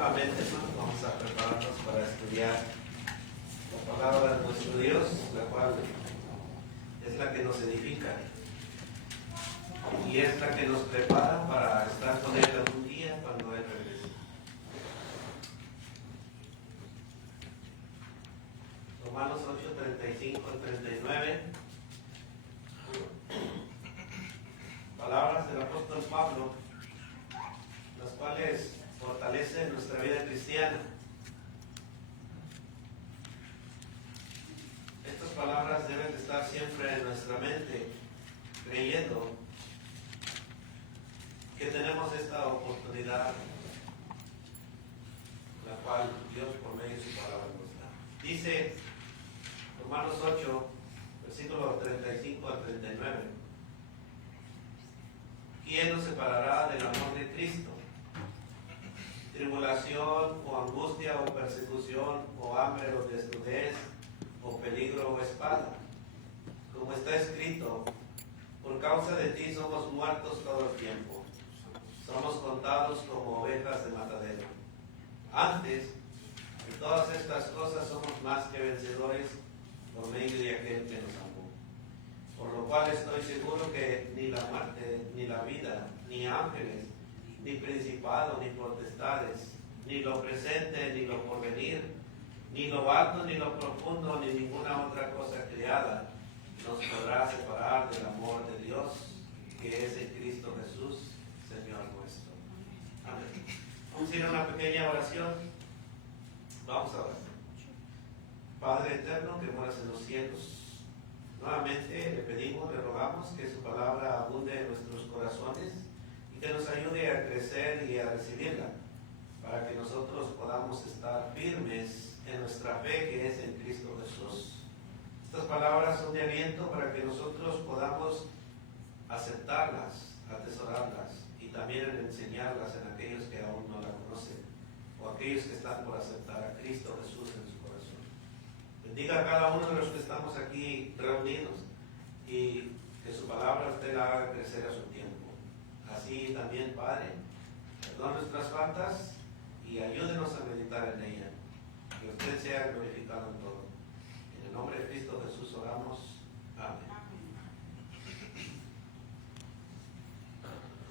Nuevamente, hermanos, vamos a prepararnos para estudiar la palabra de nuestro Dios, la cual es la que nos edifica y es la que nos prepara para estar con Él algún día cuando Él regrese. Romanos 8, 35 al 39. Palabras del apóstol Pablo, las cuales fortalecen nuestra vida cristiana. Estas palabras deben de estar siempre en nuestra mente, creyendo que tenemos esta oportunidad, la cual Dios por medio de su palabra nos da. Dice Romanos 8, versículos 35 al 39. ¿Quién nos separará del amor de Cristo? Tribulación, o angustia, o persecución, o hambre, o desnudez, o peligro, o espada. Como está escrito, por causa de ti somos muertos todo el tiempo. Somos contados como ovejas de matadero. Antes, en todas estas cosas somos más que vencedores por medio de aquel que nos amó. Por lo cual estoy seguro que ni la muerte, ni la vida, ni ángeles, ni principados, ni potestades, ni lo presente, ni lo porvenir, ni lo alto, ni lo profundo, ni ninguna otra cosa creada nos podrá separar del amor de Dios, que es en Cristo Jesús, Señor nuestro. Amén. Vamos a ir a una pequeña oración. Vamos a orar. Padre eterno que moras en los cielos, nuevamente le pedimos, le rogamos que su palabra abunde en nuestros corazones y que nos ayude a crecer y a recibirla, para que nosotros podamos estar firmes en nuestra fe que es en Cristo Jesús. Estas palabras son de aliento para que nosotros podamos aceptarlas, atesorarlas y también enseñarlas en aquellos que aún no la conocen o aquellos que están por aceptar a Cristo Jesús en su corazón. Bendiga a cada uno de los que estamos aquí reunidos y que su palabra usted la haga crecer a su tiempo. Así también, Padre, perdone nuestras faltas y ayúdenos a meditar en ella. Que usted sea glorificado en todo. En el nombre de Cristo Jesús oramos. Amén.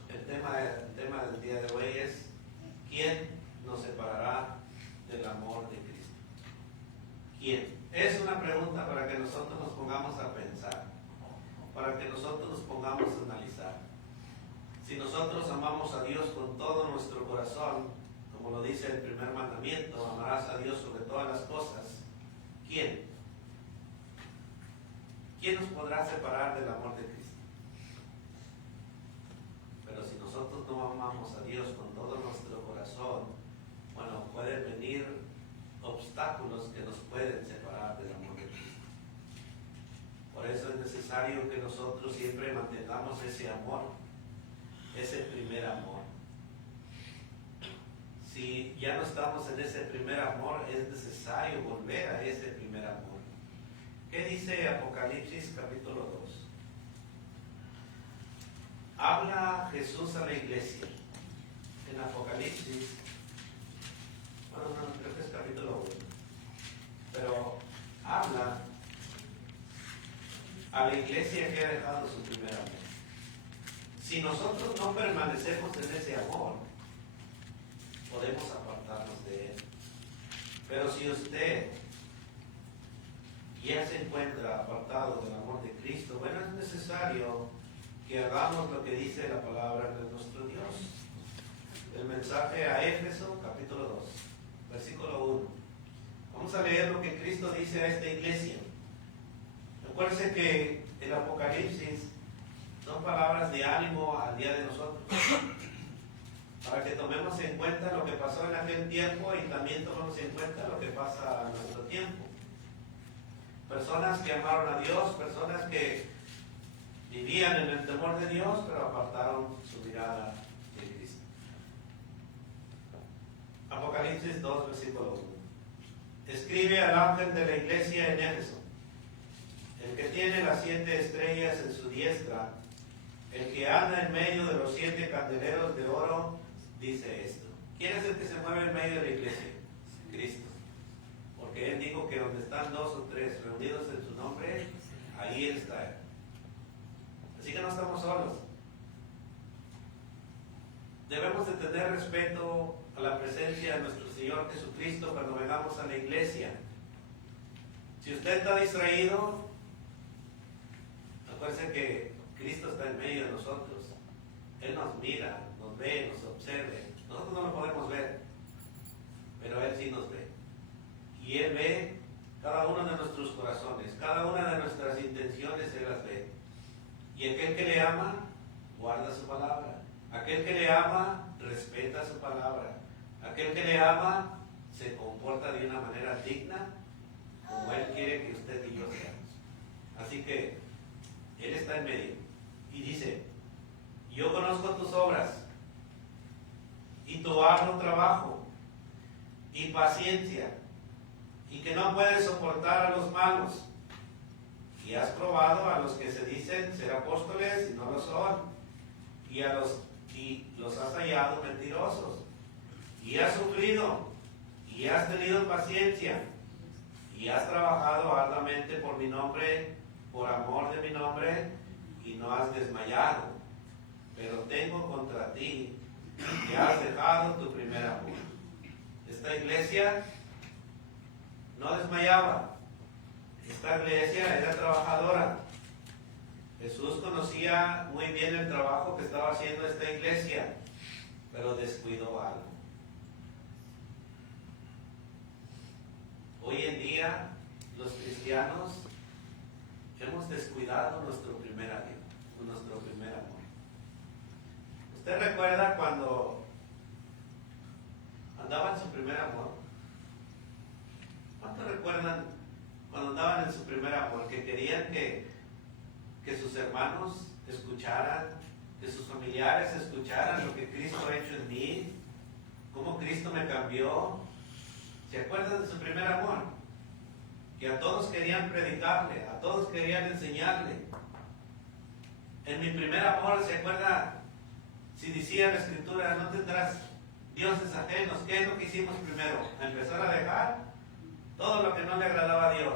El tema del día de hoy es: ¿quién nos separará del amor de Cristo? ¿Quién? Es una pregunta para que nosotros nos pongamos a pensar, para que nosotros nos pongamos a analizar. Si nosotros amamos a Dios con todo nuestro corazón, como lo dice el primer mandamiento, amarás a Dios sobre todas las cosas, ¿quién? ¿Quién nos podrá separar del amor de Cristo? Pero si nosotros no amamos a Dios con todo nuestro corazón, bueno, pueden venir obstáculos que nos pueden separar del amor de Cristo. Por eso es necesario que nosotros siempre mantengamos ese amor, ese primer amor. Si ya no estamos en ese primer amor, es necesario volver a ese primer amor. ¿Qué dice Apocalipsis capítulo 2? Habla Jesús a la iglesia. En Apocalipsis, bueno, no, creo que es capítulo 1, pero habla a la iglesia que ha dejado su primer amor. Si nosotros no permanecemos en ese amor, podemos apartarnos de él. Pero si usted ya se encuentra apartado del amor de Cristo, bueno, es necesario que hagamos lo que dice la palabra de nuestro Dios. El mensaje a Éfeso, capítulo 2, versículo 1. Vamos a leer lo que Cristo dice a esta iglesia. Recuérdense que el Apocalipsis son palabras de ánimo al día de nosotros, para que tomemos en cuenta lo que pasó en aquel tiempo y también tomemos en cuenta lo que pasa en nuestro tiempo. Personas que amaron a Dios, personas que vivían en el temor de Dios, pero apartaron su mirada de Cristo. Apocalipsis 2, versículo 1. Escribe al ángel de la iglesia en Éfeso, el que tiene las 7 estrellas en su diestra, el que anda en medio de los 7 candeleros de oro, dice esto. ¿Quién es el que se mueve en medio de la iglesia? Cristo. Porque Él dijo que donde están 2 o 3 reunidos en su nombre, ahí Él está. Así que no estamos solos. Debemos de tener respeto a la presencia de nuestro Señor Jesucristo cuando vengamos a la iglesia. Si usted está distraído, acuérdese que Cristo está en medio de nosotros. Él nos mira, nos ve, nos observa. Nosotros no lo podemos ver, pero Él sí nos ve. Y Él ve cada uno de nuestros corazones, cada una de nuestras intenciones, Él las ve. Y aquel que le ama, guarda su palabra. Aquel que le ama, respeta su palabra. Aquel que le ama, se comporta de una manera digna, como Él quiere que usted y yo seamos. Así que Él está en medio. Y dice, yo conozco tus obras, y tu arduo trabajo, y paciencia, y que no puedes soportar a los malos. Y has probado a los que se dicen ser apóstoles y no lo son, y los has hallado mentirosos. Y has sufrido, y has tenido paciencia, y has trabajado arduamente por mi nombre, por amor de mi nombre, y no has desmayado. Pero tengo contra ti que has dejado tu primer amor. Esta iglesia no desmayaba. Esta iglesia era trabajadora. Jesús conocía muy bien el trabajo que estaba haciendo esta iglesia, pero descuidó algo. Hoy en día, los cristianos hemos descuidado nuestro primer amor. ¿Usted recuerda cuando andaba en su primer amor? ¿Cuántos recuerdan cuando andaban en su primer amor? Que querían que sus hermanos escucharan, que sus familiares escucharan lo que Cristo ha hecho en mí, cómo Cristo me cambió. ¿Se acuerdan de su primer amor? Que a todos querían predicarle, a todos querían enseñarle. En mi primer amor, ¿se acuerda? Si decía la Escritura, no tendrás dioses ajenos. ¿Qué es lo que hicimos primero? Empezar a dejar todo lo que no le agradaba a Dios.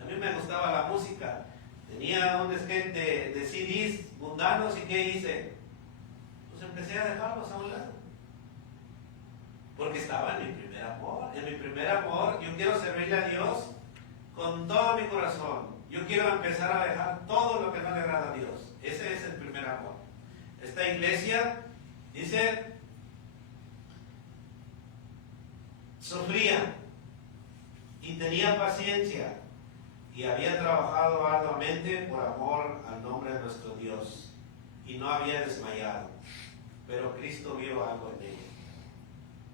A mí me gustaba la música. Tenía un desquete de CDs mundanos, ¿y qué hice? Pues empecé a dejarlos a un lado. Porque estaba en mi primer amor. En mi primer amor, yo quiero servirle a Dios con todo mi corazón. Yo quiero empezar a dejar todo lo que no le agrada a Dios. Ese es el primer amor. Esta iglesia, dice, sufría y tenía paciencia y había trabajado arduamente por amor al nombre de nuestro Dios y no había desmayado. Pero Cristo vio algo en ella.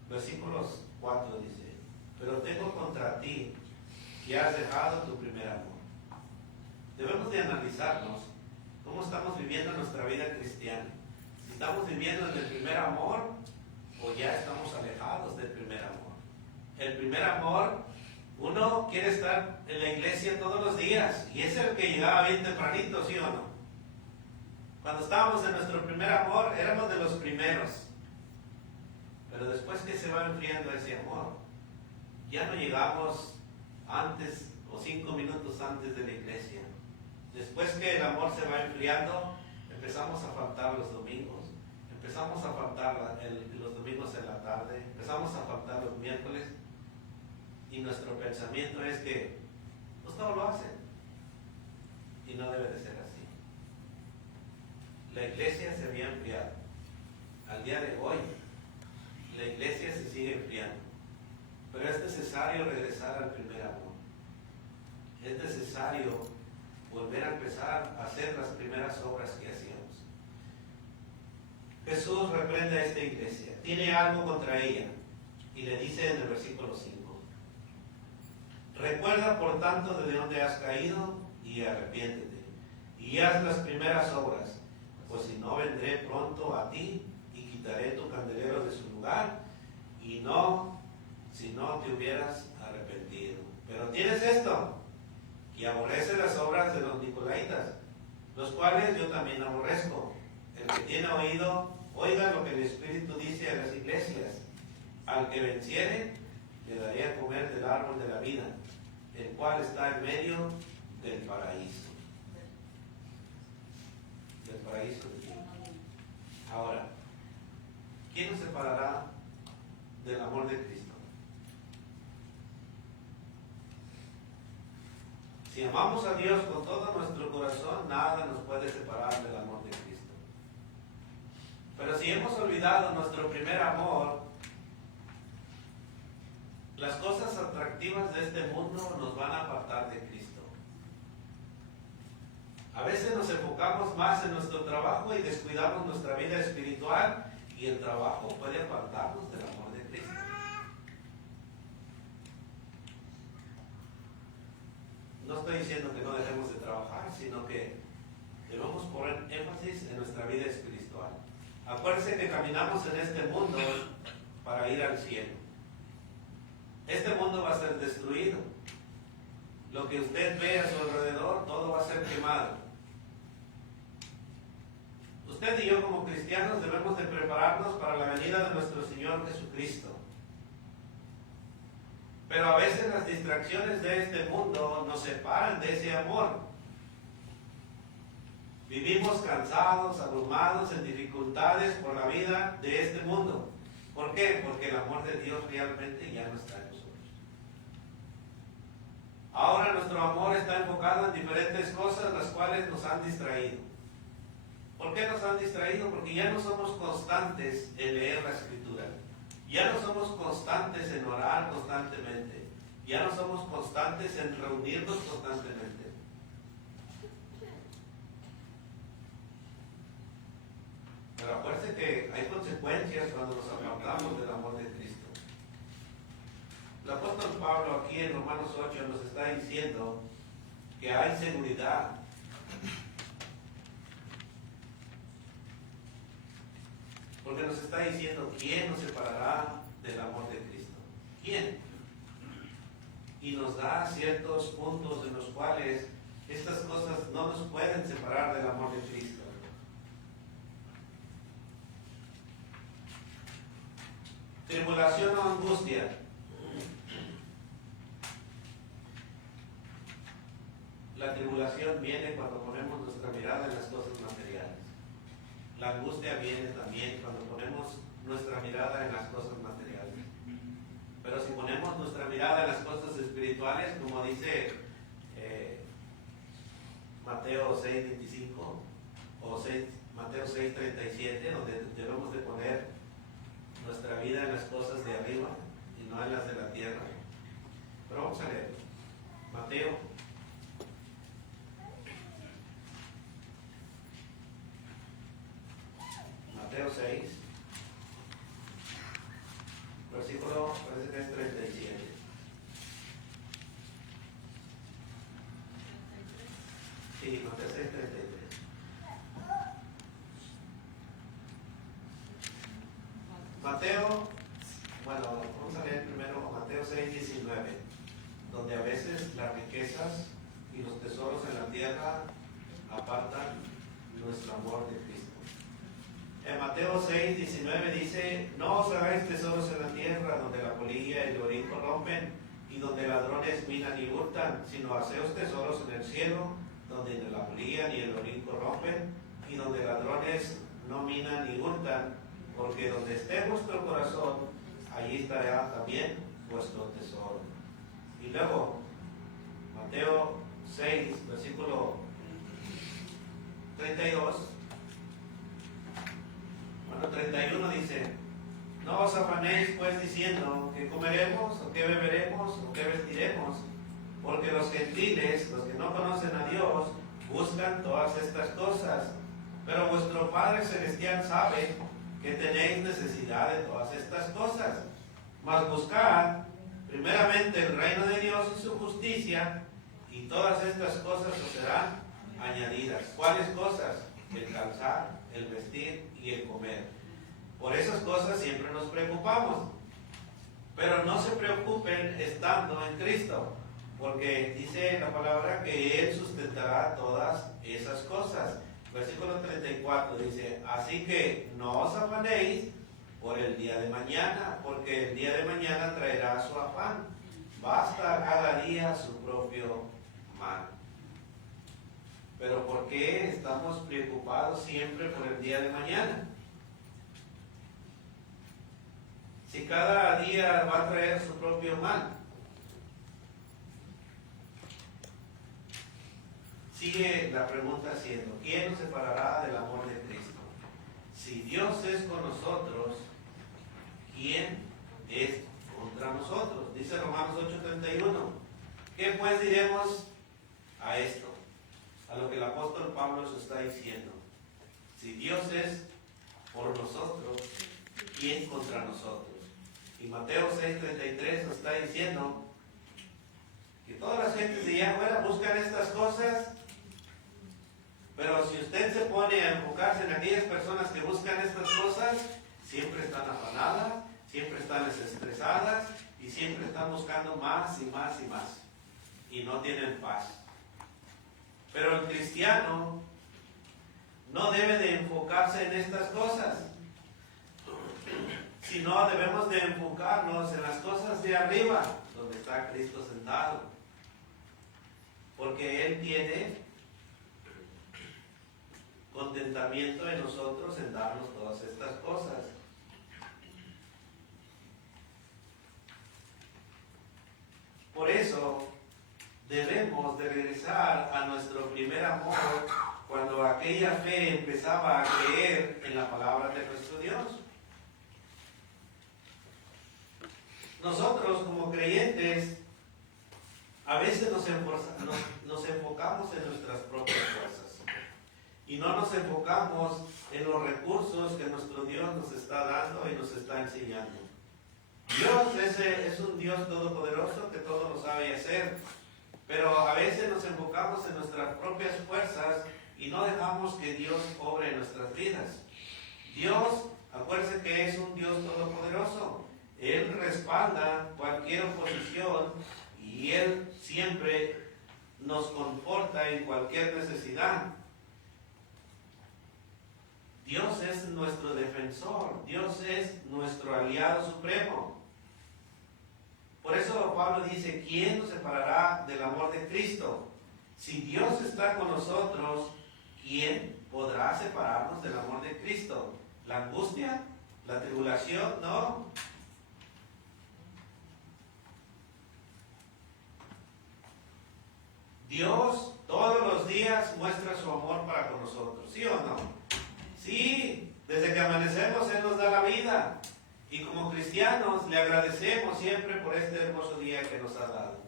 Versículos 4 dice, pero tengo contra ti que has dejado tu primer amor. Debemos de analizarnos cómo estamos viviendo nuestra vida cristiana. Si estamos viviendo en el primer amor o ya estamos alejados del primer amor. El primer amor, uno quiere estar en la iglesia todos los días y es el que llegaba bien tempranito, ¿sí o no? Cuando estábamos en nuestro primer amor éramos de los primeros. Pero después que se va enfriando ese amor, ya no llegamos antes o 5 minutos antes de la iglesia. Después que el amor se va enfriando, empezamos a faltar los domingos, empezamos a faltar los domingos en la tarde, empezamos a faltar los miércoles, y nuestro pensamiento es que pues todo lo hacen, y no debe de ser así. La iglesia se había enfriado. Al día de hoy, la iglesia se sigue enfriando, pero es necesario regresar al primer amor. Es necesario volver a empezar a hacer las primeras obras que hacíamos. Jesús reprende a esta iglesia, tiene algo contra ella, y le dice en el versículo 5, recuerda por tanto de dónde has caído y arrepiéntete, y haz las primeras obras, pues si no vendré pronto a ti y quitaré tu candelero de su lugar, y no, si no te hubieras arrepentido. Pero tienes esto, y aborrece las obras de los nicolaitas, los cuales yo también aborrezco. El que tiene oído, oiga lo que el Espíritu dice a las iglesias. Al que venciere, le daré a comer del árbol de la vida, el cual está en medio del paraíso. Del paraíso de Dios. Ahora, ¿quién nos separará del amor de Cristo? Si amamos a Dios con todo nuestro corazón, nada nos puede separar del amor de Cristo. Pero si hemos olvidado nuestro primer amor, las cosas atractivas de este mundo nos van a apartar de Cristo. A veces nos enfocamos más en nuestro trabajo y descuidamos nuestra vida espiritual, y el trabajo puede apartarnos del amor de Cristo. No estoy diciendo que no dejemos de trabajar, sino que debemos poner énfasis en nuestra vida espiritual. Acuérdense que caminamos en este mundo para ir al cielo. Este mundo va a ser destruido. Lo que usted ve a su alrededor, todo va a ser quemado. Usted y yo como cristianos debemos de prepararnos para la venida de nuestro Señor Jesucristo. Pero a veces las distracciones de este mundo nos separan de ese amor. Vivimos cansados, abrumados, en dificultades por la vida de este mundo. ¿Por qué? Porque el amor de Dios realmente ya no está en nosotros. Ahora nuestro amor está enfocado en diferentes cosas, las cuales nos han distraído. ¿Por qué nos han distraído? Porque ya no somos constantes en leer la Escritura. Ya no somos constantes en orar constantemente. Ya no somos constantes en reunirnos constantemente. Pero acuérdense que hay consecuencias cuando nos apartamos del amor de Cristo. El apóstol Pablo aquí en Romanos 8 nos está diciendo que hay seguridad. Porque nos está diciendo, ¿quién nos separará del amor de Cristo? ¿Quién? Y nos da ciertos puntos en los cuales estas cosas no nos pueden separar del amor de Cristo. Tribulación o angustia. La tribulación viene cuando ponemos nuestra mirada en las cosas materiales. La angustia viene también cuando ponemos nuestra mirada en las cosas materiales. Pero si ponemos nuestra mirada en las cosas espirituales, como dice Mateo 6:25 o Mateo 6:37, donde debemos de poner nuestra vida en las cosas de arriba y no en las de la tierra. Pero vamos a leer Mateo 6, versículo, parece que es 37. Sí, Mateo 6, 33. Vamos a leer primero Mateo 6, 19, donde a veces las riquezas y los tesoros en la tierra apartan nuestro amor de Cristo. En Mateo 6, 19 dice, no os hagáis tesoros en la tierra, donde la polilla y el orín corrompen, y donde ladrones minan y hurtan, sino haceos tesoros en el cielo, donde ni la polilla ni el orín corrompen, y donde ladrones no minan ni hurtan, porque donde esté vuestro corazón, allí estará también vuestro tesoro. Y luego, Mateo 6, versículo 32, 31 dice, no os afanéis pues diciendo que comeremos, o que beberemos, o que vestiremos, porque los gentiles, los que no conocen a Dios, buscan todas estas cosas, pero vuestro Padre Celestial sabe que tenéis necesidad de todas estas cosas. Mas buscad primeramente el reino de Dios y su justicia, y todas estas cosas os serán añadidas. ¿Cuáles cosas? El calzar, el vestir y el comer. Por esas cosas siempre nos preocupamos. Pero no se preocupen estando en Cristo, porque dice la palabra que Él sustentará todas esas cosas. Versículo 34 dice, así que no os afanéis por el día de mañana, porque el día de mañana traerá su afán. Basta cada día su propio mal. Pero ¿por qué estamos preocupados siempre por el día de mañana? Si cada día va a traer su propio mal. Sigue la pregunta siendo, ¿quién nos separará del amor de Cristo? Si Dios es con nosotros, ¿quién es contra nosotros? Dice Romanos 8:31. ¿Qué pues diremos a esto? A lo que el apóstol Pablo nos está diciendo. Si Dios es por nosotros, ¿quién contra nosotros? Y Mateo 6:33 nos está diciendo que todas las gentes de allá afuera buscan estas cosas, pero si usted se pone a enfocarse en aquellas personas que buscan estas cosas, siempre están afanadas, siempre están estresadas y siempre están buscando más y más y más. Y no tienen paz. Pero el cristiano no debe de enfocarse en estas cosas, sino debemos de enfocarnos en las cosas de arriba, donde está Cristo sentado. Porque Él tiene contentamiento en nosotros en darnos todas estas cosas. Por eso debemos de regresar a nuestro primer amor cuando aquella fe empezaba a creer en la palabra de nuestro Dios. Nosotros como creyentes a veces nos enfocamos en nuestras propias fuerzas y no nos enfocamos en los recursos que nuestro Dios nos está dando y nos está enseñando. Dios es un Dios todopoderoso que todo lo sabe hacer, pero a veces nos enfocamos en nuestras propias fuerzas y no dejamos que Dios obre en nuestras vidas. Dios, acuérdense que es un Dios todopoderoso. Él respalda cualquier oposición y Él siempre nos conforta en cualquier necesidad. Dios es nuestro defensor, Dios es nuestro aliado supremo. Por eso Pablo dice, ¿quién nos separará del amor de Cristo? Si Dios está con nosotros, ¿quién podrá separarnos del amor de Cristo? ¿La angustia? ¿La tribulación? No. Dios todos los días muestra su amor para con nosotros, ¿sí o no? Sí, desde que amanecemos Él nos da la vida. Y como cristianos le agradecemos siempre por este hermoso día que nos ha dado.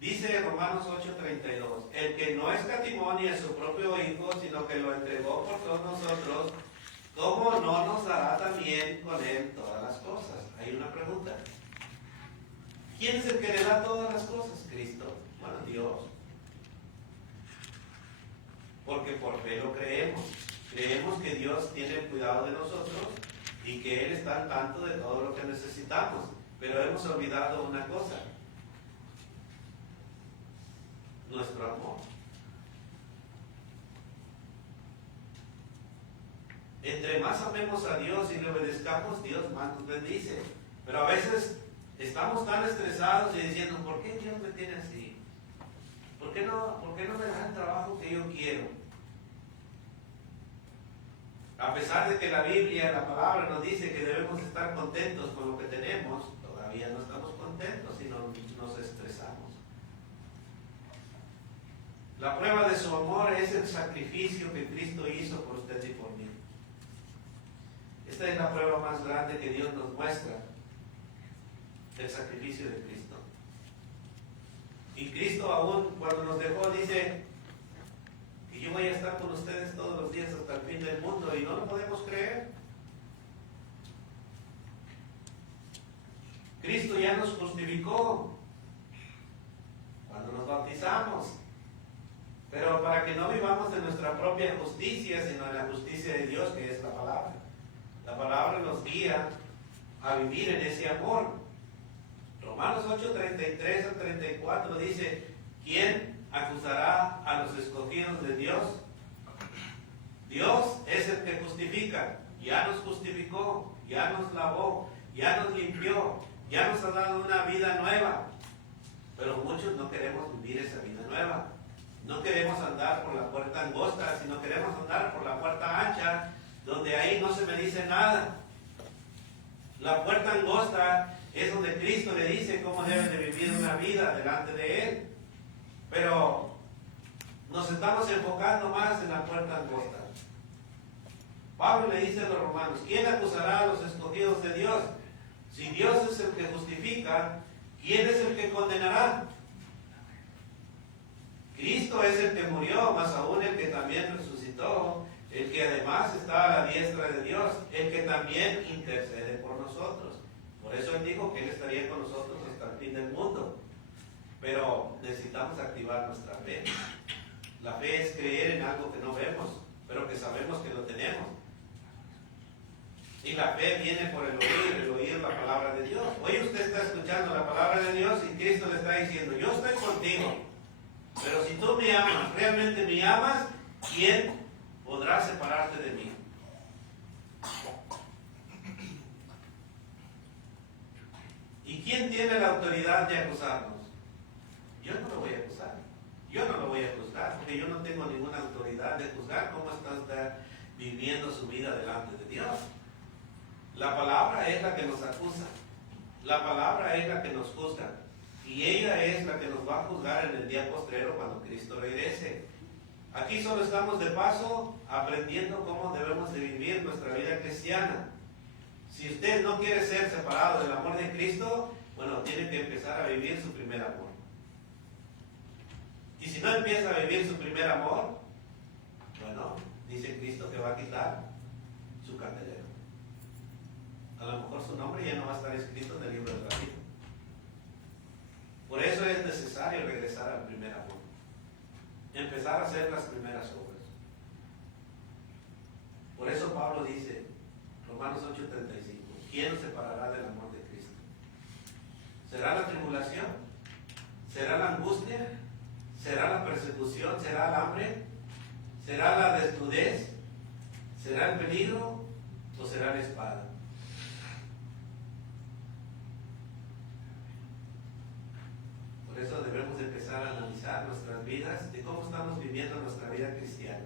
Dice Romanos 8:32, el que no escatimó ni a su propio Hijo, sino que lo entregó por todos nosotros, ¿cómo no nos dará también con Él todas las cosas? Hay una pregunta. ¿Quién es el que le da todas las cosas? Cristo. Bueno, Dios. Porque por fe lo creemos. Creemos que Dios tiene cuidado de nosotros y que Él está al tanto de todo lo que necesitamos. Pero hemos olvidado una cosa: nuestro amor. Entre más amemos a Dios y le obedezcamos, Dios más nos bendice. Pero a veces estamos tan estresados y diciendo, ¿por qué Dios me tiene así? ¿Por qué no me da el trabajo que yo quiero? A pesar de que la Biblia, la palabra nos dice que debemos estar contentos con lo que tenemos, todavía no estamos contentos y nos estresamos. La prueba de su amor es el sacrificio que Cristo hizo por usted y por mí. Esta es la prueba más grande que Dios nos muestra, el sacrificio de Cristo. Y Cristo aún cuando nos dejó dice que yo voy a estar con ustedes todos los días hasta el fin del mundo, y no lo podemos creer. Cristo ya nos justificó cuando nos bautizamos, pero para que no vivamos en nuestra propia justicia, sino en la justicia de Dios, que es la palabra. La palabra nos guía a vivir en ese amor. Romanos 8:33 al 34 dice, ¿quién acusará a los escogidos de Dios? Dios es el que justifica. ya nos justificó, ya nos lavó, ya nos limpió, ya nos ha dado una vida nueva. Pero muchos no queremos vivir esa vida nueva. No queremos andar por la puerta angosta, sino queremos andar por la puerta ancha, donde ahí no se me dice nada. La puerta angosta es donde Cristo le dice cómo deben de vivir una vida delante de Él. Pero nos estamos enfocando más en la puerta angosta. Pablo le dice a los romanos, ¿quién acusará a los escogidos de Dios? Si Dios es el que justifica, ¿quién es el que condenará? Cristo es el que murió, más aún el que también resucitó, el que además está a la diestra de Dios, el que también intercede por nosotros. Por eso Él dijo que Él estaría con nosotros hasta el fin del mundo. Pero necesitamos activar nuestra fe. La fe es creer en algo que no vemos, pero que sabemos que lo tenemos. Y la fe viene por el oír la palabra de Dios. Hoy usted está escuchando la palabra de Dios y Cristo le está diciendo, yo estoy contigo. Pero si tú me amas, realmente me amas, ¿quién podrá separarte de mí? ¿Y quién tiene la autoridad de acusarnos? Yo no lo voy a acusar. Yo no lo voy a juzgar, porque yo no tengo ninguna autoridad de juzgar cómo está usted viviendo su vida delante de Dios. La palabra es la que nos acusa. La palabra es la que nos juzga. Y ella es la que nos va a juzgar en el día postrero cuando Cristo regrese. Aquí solo estamos de paso aprendiendo cómo debemos de vivir nuestra vida cristiana. Si usted no quiere ser separado del amor de Cristo, bueno, tiene que empezar a vivir su primer amor. Y si no empieza a vivir su primer amor, bueno, dice Cristo que va a quitar su candelero. A lo mejor su nombre ya no va a estar escrito en el libro de la vida. Por eso es necesario regresar al primer amor. Empezar a hacer las primeras obras. Por eso Pablo dice, Romanos 8:35, ¿quién nos separará del amor de Cristo? ¿Será la tribulación? ¿Será la angustia? ¿Será la persecución? ¿Será el hambre? ¿Será la desnudez? ¿Será el peligro? ¿O será la espada? Por eso debemos empezar a analizar nuestras vidas, de cómo estamos viviendo nuestra vida cristiana.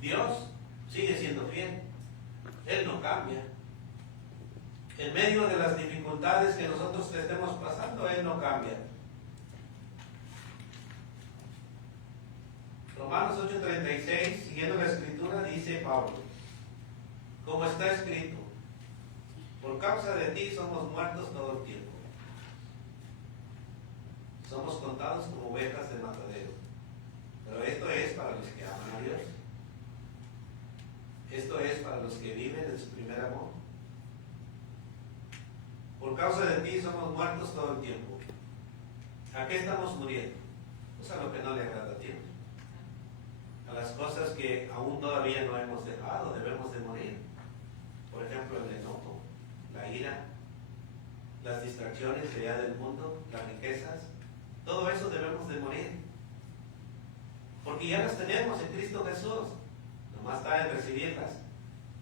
Dios sigue siendo fiel. Él no cambia. En medio de las dificultades que nosotros estemos pasando, Él no cambia. Romanos 8:36, siguiendo la escritura, dice Pablo, como está escrito, por causa de ti somos muertos todo el tiempo. Somos contados como ovejas de matadero. Pero esto es para los que aman a Dios. Esto es para los que viven en su primer amor. Por causa de ti somos muertos todo el tiempo. ¿A qué estamos muriendo? Pues a lo que no le agrada a Dios. A las cosas que aún todavía no hemos dejado, debemos de morir. Por ejemplo, el enojo, la ira, las distracciones de allá del mundo, las riquezas. Todo eso debemos de morir. Porque ya las tenemos en Cristo Jesús. Nomás está en recibirlas.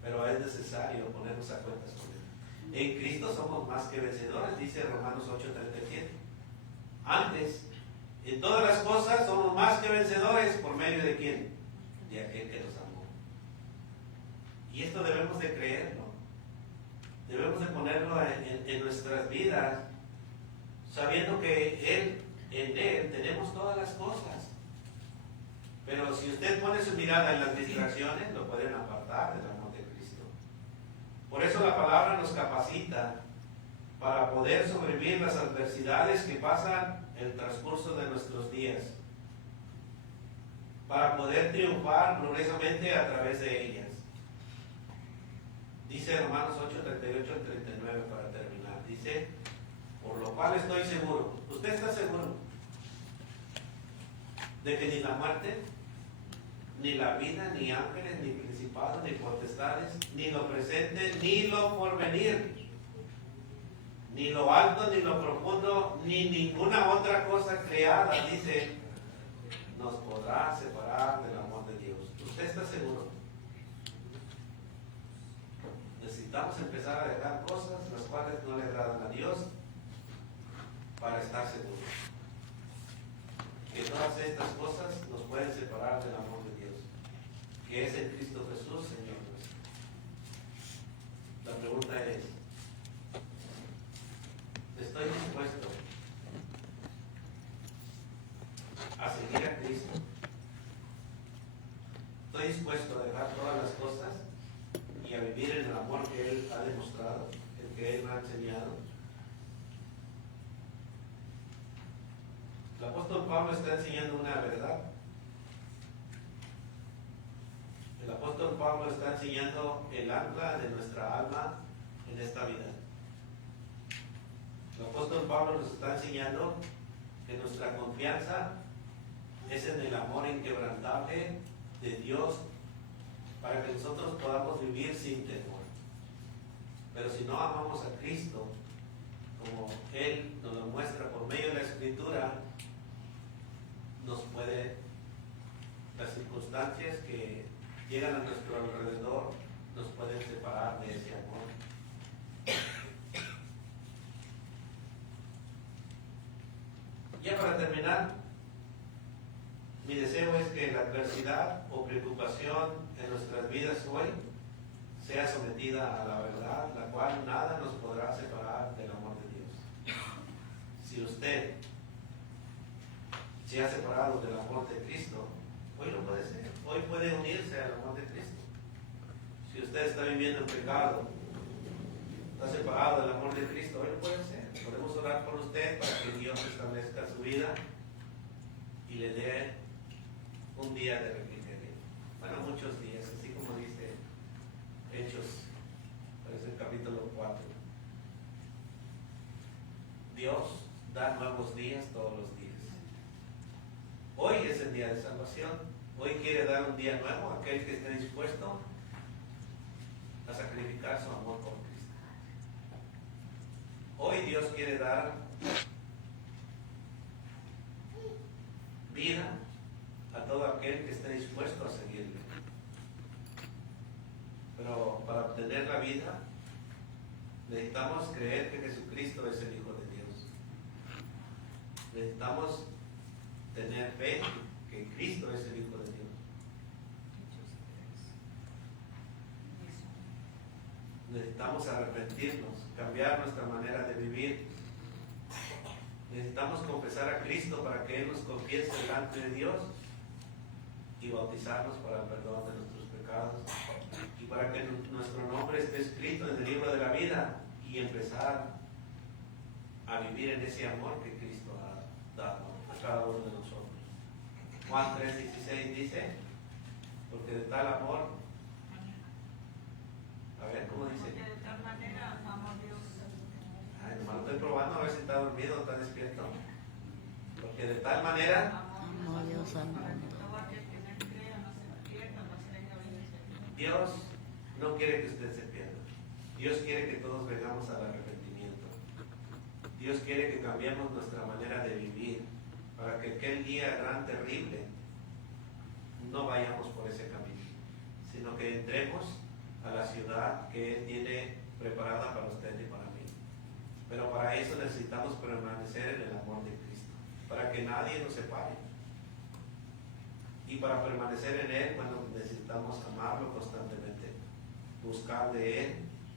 Pero es necesario ponernos a cuentas con Él. En Cristo somos más que vencedores, dice Romanos 8:37. Antes, en todas las cosas somos más que vencedores. ¿Por medio de quién? De aquel que nos amó. Y esto debemos de creerlo. Debemos de ponerlo en nuestras vidas, sabiendo que en Él tenemos todas las cosas. Pero si usted pone su mirada en las distracciones, lo pueden apartar del amor de Cristo. Por eso la palabra nos capacita para poder sobrevivir las adversidades que pasan en el transcurso de nuestros días, para poder triunfar gloriosamente a través de ellas. Dice Romanos 8:38 al 39 para terminar. Dice, por lo cual estoy seguro. ¿Usted está seguro de que ni la muerte, ni la vida, ni ángeles, ni principados, ni potestades, ni lo presente, ni lo porvenir, ni lo alto, ni lo profundo, ni ninguna otra cosa creada, dice, nos podrá separar del amor de Dios? ¿Usted está seguro? necesitamos empezar a dejar cosas las cuales no le agradan a Dios para estar seguros. Que todas estas cosas nos pueden separar del amor de Dios, que es en Cristo Jesús, Señor nuestro. La pregunta es, ¿estoy dispuesto a seguir a Cristo? ¿Estoy dispuesto a dejar todas las cosas y a vivir en el amor que Él ha demostrado, el que Él me ha enseñado? El apóstol Pablo está enseñando una verdad. El apóstol Pablo está enseñando el ancla de nuestra alma en esta vida. El apóstol Pablo nos está enseñando que nuestra confianza es en el amor inquebrantable de Dios para que nosotros podamos vivir sin temor. Pero si no amamos a Cristo, como Él nos lo muestra por medio de la Escritura, las circunstancias que llegan a nuestro alrededor nos pueden separar de ese amor. Ya para terminar, mi deseo es que la adversidad o preocupación en nuestras vidas hoy sea sometida a la verdad, la cual nada nos podrá separar del amor de Dios. Si usted se ha separado del amor de Cristo, hoy lo puede ser. Hoy puede unirse al amor de Cristo. Si usted está viviendo en pecado, está separado del amor de Cristo, hoy lo puede ser. Podemos orar por usted para que Dios establezca su vida y le dé un día de refrigerio. Bueno, muchos días, así como dice Hechos, parece el capítulo 4. Dios da nuevos días todos los días. Hoy es el día de salvación. Hoy quiere dar un día nuevo a aquel que esté dispuesto a sacrificar su amor por Cristo. Hoy Dios quiere dar vida a todo aquel que esté dispuesto a seguirle. Pero para obtener la vida necesitamos creer que Jesucristo es el Hijo de Dios. Necesitamos tener fe que Cristo es el Hijo de Dios. Necesitamos arrepentirnos, cambiar nuestra manera de vivir. Necesitamos confesar a Cristo para que Él nos confiese delante de Dios y bautizarnos para el perdón de nuestros pecados y para que nuestro nombre esté escrito en el libro de la vida y empezar a vivir en ese amor que Cristo ha dado a cada uno de nosotros. Juan 3:16 dice, porque de tal amor, a ver cómo dice. Porque de tal manera amó Dios. Ay, hermano, estoy probando a ver si está dormido o está despierto. Porque de tal manera Amó Dios al mundo. Para que todo aquel que en él crea no se pierda, mas tenga vida eterna. Dios no quiere que usted se pierda. Dios quiere que todos vengamos al arrepentimiento. Dios quiere que cambiemos nuestra manera de vivir para que aquel día gran terrible no vayamos por ese camino, sino que entremos a la ciudad que Él tiene preparada para usted y para mí. Pero para eso necesitamos permanecer en el amor de Cristo, para que nadie nos separe. Y para permanecer en Él, bueno, necesitamos amarlo constantemente, buscar de Él,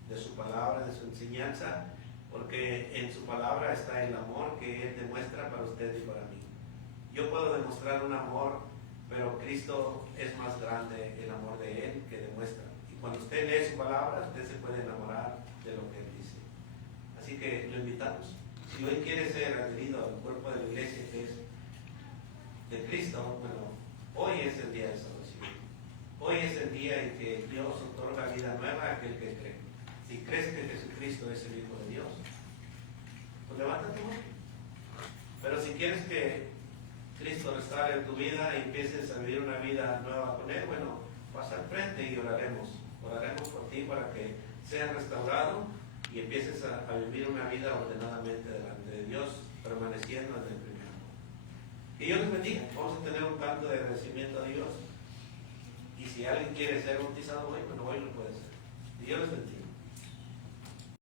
de su palabra, de su enseñanza, porque en su palabra está el amor que Él demuestra para usted y para mí. Yo puedo demostrar un amor, pero Cristo es más grande el amor de Él que demuestra. Y cuando usted lee su palabra, usted se puede enamorar de lo que Él dice. Así que lo invitamos. Si hoy quiere ser adherido al cuerpo de la iglesia que es de Cristo, bueno, hoy es el día de salvación. Hoy es el día en que Dios otorga vida nueva a aquel que cree. Si crees que Jesucristo es el Hijo de Dios, pues levanta tu mano. Pero si quieres que Cristo restaure en tu vida y empieces a vivir una vida nueva con Él, bueno, pasa al frente y oraremos. Oraremos por ti para que seas restaurado y empieces a vivir una vida ordenadamente delante de Dios, permaneciendo en el primer amor. Que Dios les bendiga. Vamos a tener un canto de agradecimiento a Dios. Y si alguien quiere ser bautizado hoy, bueno, hoy lo puede ser. Dios les bendiga.